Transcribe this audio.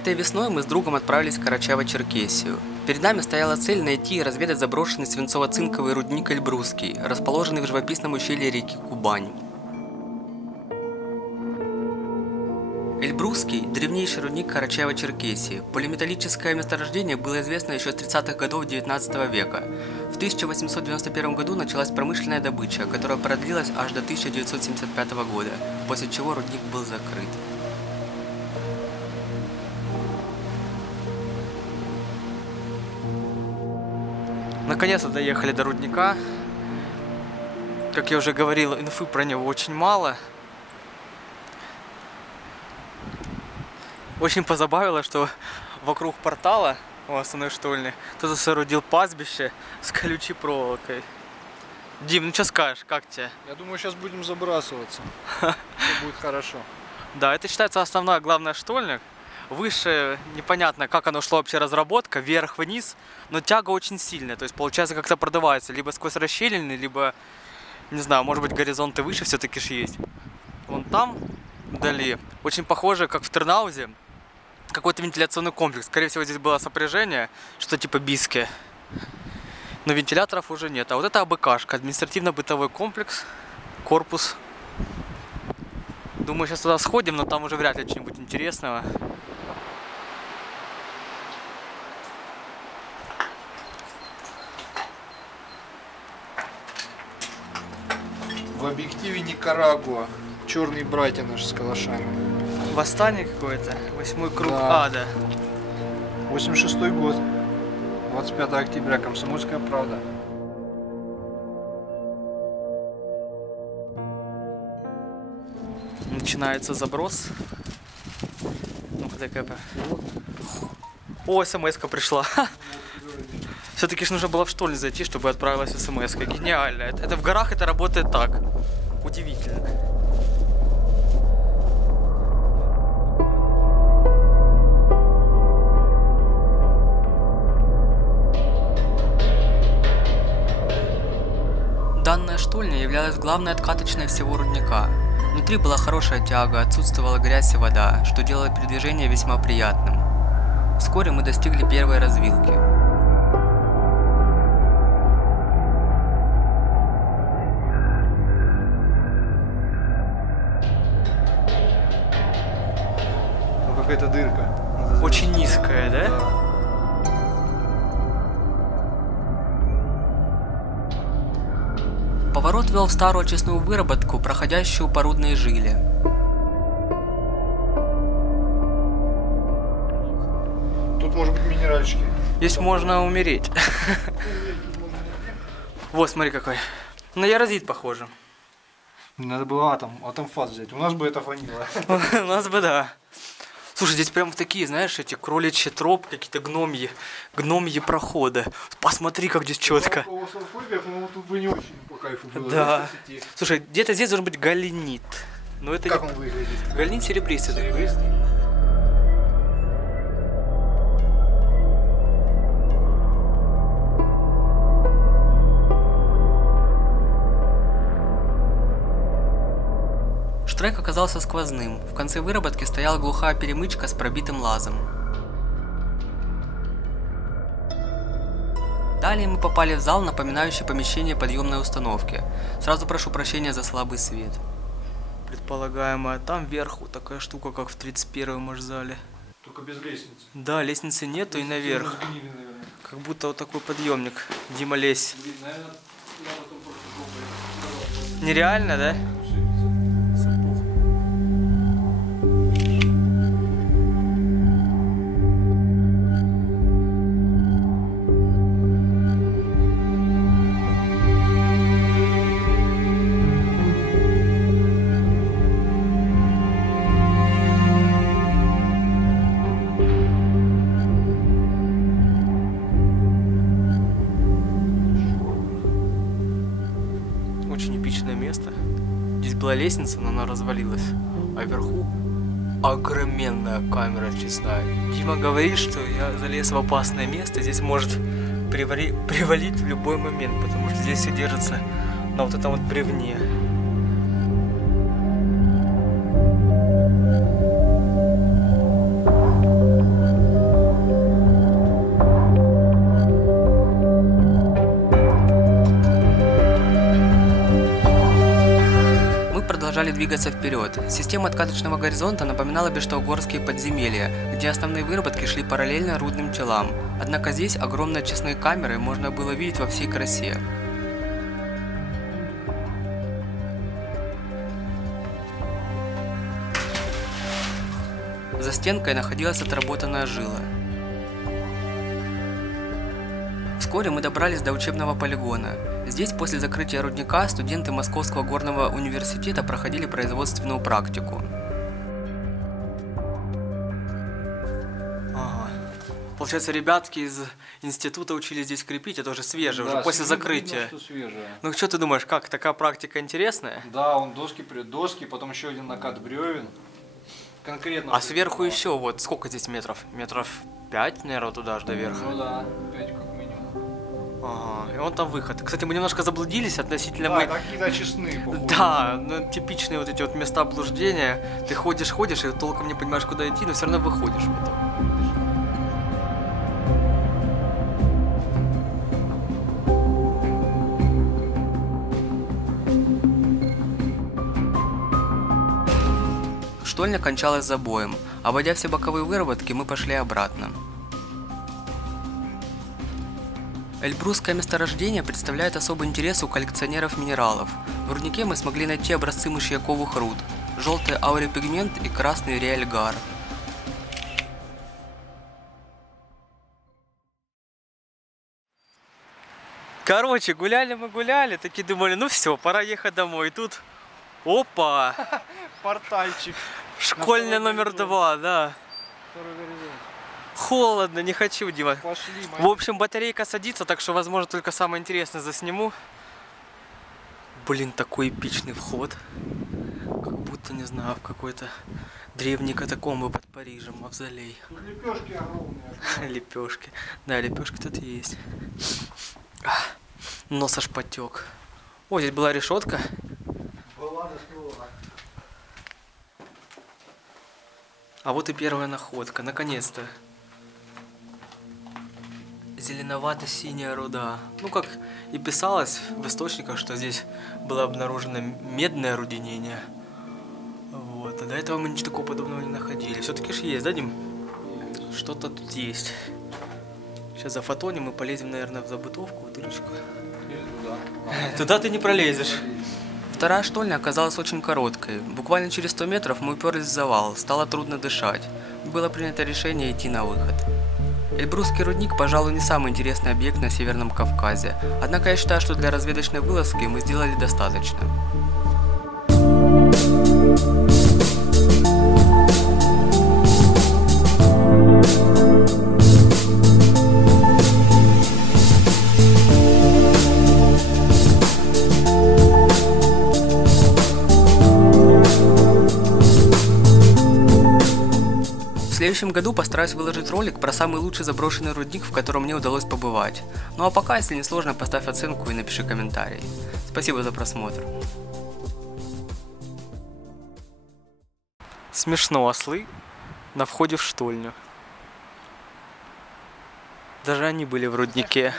Этой весной мы с другом отправились в Карачаево-Черкесию. Перед нами стояла цель найти и разведать заброшенный свинцово-цинковый рудник Эльбрусский, расположенный в живописном ущелье реки Кубань. Эльбрусский – древнейший рудник Карачаево-Черкесии. Полиметаллическое месторождение было известно еще с 30-х годов XIX века. В 1891 году началась промышленная добыча, которая продлилась аж до 1975 года, после чего рудник был закрыт. Наконец-то доехали до рудника. Как я уже говорил, инфы про него очень мало. Очень позабавило, что вокруг портала у основной штольни кто-то соорудил пастбище с колючей проволокой. Дим, ну что скажешь, как тебе? Я думаю, сейчас будем забрасываться. Все будет хорошо. Да, это считается основная главная штольня. Выше непонятно, как оно шло вообще разработка, вверх-вниз, но тяга очень сильная. То есть получается как-то продавается либо сквозь расщелины, либо, не знаю, может быть горизонты выше все-таки ж есть. Вон там, вдали, очень похоже, как в Тернаузе, какой-то вентиляционный комплекс. Скорее всего, здесь было сопряжение, что типа биски. Но вентиляторов уже нет. А вот это АБКшка, административно-бытовой комплекс, корпус. Думаю, сейчас туда сходим, но там уже вряд ли что-нибудь интересного. В объективе Никарагуа. Черный братья наши с калашами. Восстание какое-то, 8-й круг Да. ада. 86-й год. 25 октября. Комсомольская правда. Начинается заброс. Ну-ка, дай-ка. О, смс-ка пришла. Все-таки ж нужно было в штольню зайти, чтобы отправилась смс-ка. Гениально. Это в горах это работает так. Удивительно. Данная штольня являлась главной откаточной всего рудника. Внутри была хорошая тяга, отсутствовала грязь и вода, что делало передвижение весьма приятным. Вскоре мы достигли первой развилки. Ну какая-то дырка. Очень низкая, да? Поворот вел в старую очистную выработку, проходящую по рудной жиле. Тут может быть минеральчики. Здесь можно умереть. Вот, смотри какой. На ярозит похоже. Надо было атомфаз взять. У нас бы это фанило. У нас бы, да. Слушай, здесь прям такие, знаешь, эти кроличьи тропы, какие-то гномьи проходы. Посмотри, как здесь четко. Тут бы не очень по кайфу было. Да. Слушай, где-то здесь должен быть галенит. Но это как не... он выглядит? Галенит серебристый такой. Штрек оказался сквозным. В конце выработки стояла глухая перемычка с пробитым лазом. Далее мы попали в зал, напоминающий помещение подъемной установки. Сразу прошу прощения за слабый свет. Предполагаемая там вверху такая штука, как в 31-м зале. Только без лестницы. Да, лестницы нету и наверх. Как будто вот такой подъемник. Дима, лезь. Нереально, да? Очень эпичное место. Здесь была лестница, но она развалилась. А вверху огроменная камера честная. Дима говорит, что я залез в опасное место. Здесь может привалить в любой момент, потому что здесь все держится на вот этом вот бревне. продолжали двигаться вперед. Система откаточного горизонта напоминала Бештаугорские подземелья, где основные выработки шли параллельно рудным телам. Однако здесь огромные очистные камеры можно было видеть во всей красе. За стенкой находилась отработанная жила. Вскоре мы добрались до учебного полигона. Здесь после закрытия рудника студенты Московского горного университета проходили производственную практику. Ага. Получается, ребятки из института учились здесь крепить, это уже свежее, Да, уже после закрытия. Видно, что свежее. Ну что ты думаешь, как такая практика интересная? Да, он доски, потом еще один накат бревен. Конкретно. А сверху еще вот сколько здесь метров? Метров 5, наверное, туда аж до верха. Ну да, 5 как минимум. Ага, и вон там выход. Кстати, мы немножко заблудились относительно Да, мы. какие-то очистные, походу. Да, ну типичные вот эти вот места блуждения. Ты ходишь и толком не понимаешь, куда идти, но все равно выходишь потом. Штольня кончалась забоем. Обойдя все боковые выработки, мы пошли обратно. Эльбрусское месторождение представляет особый интерес у коллекционеров минералов. В руднике мы смогли найти образцы мышьяковых руд, желтый аурипигмент и красный реальгар. Короче, гуляли мы гуляли, такие думали, ну все, пора ехать домой. И тут, опа, Портальчик. школьня номер 2, да. Холодно, не хочу, Дима. Пошли, В общем, батарейка садится, так что, возможно, только самое интересное засниму. Блин, такой эпичный вход. Как будто, не знаю, в какой-то древней катакомбы под Парижем, мавзолей. Лепешки огромные. Лепешки. Да, лепешки тут есть. Нос аж потек. О, здесь была решетка. Была доскова. А вот и первая находка, наконец-то. Зеленовато-синяя руда. Ну, как и писалось в источниках, что здесь было обнаружено медное руденение. Вот. А до этого мы ничего такого подобного не находили. Все-таки же есть, да, Дим? Что-то тут есть. Сейчас зафотоним и полезем, наверное, в забытовку, в дырочку. Или туда. Туда ты не пролезешь. Вторая штольня оказалась очень короткой. Буквально через 100 метров мы уперлись в завал, стало трудно дышать. Было принято решение идти на выход. Эльбрусский рудник, пожалуй, не самый интересный объект на Северном Кавказе. Однако я считаю, что для разведочной вылазки мы сделали достаточно. В следующем году постараюсь выложить ролик про самый лучший заброшенный рудник, в котором мне удалось побывать. Ну а пока, если не сложно, поставь оценку и напиши комментарий. Спасибо за просмотр. Смешно, ослы на входе в штольню. Даже они были в руднике.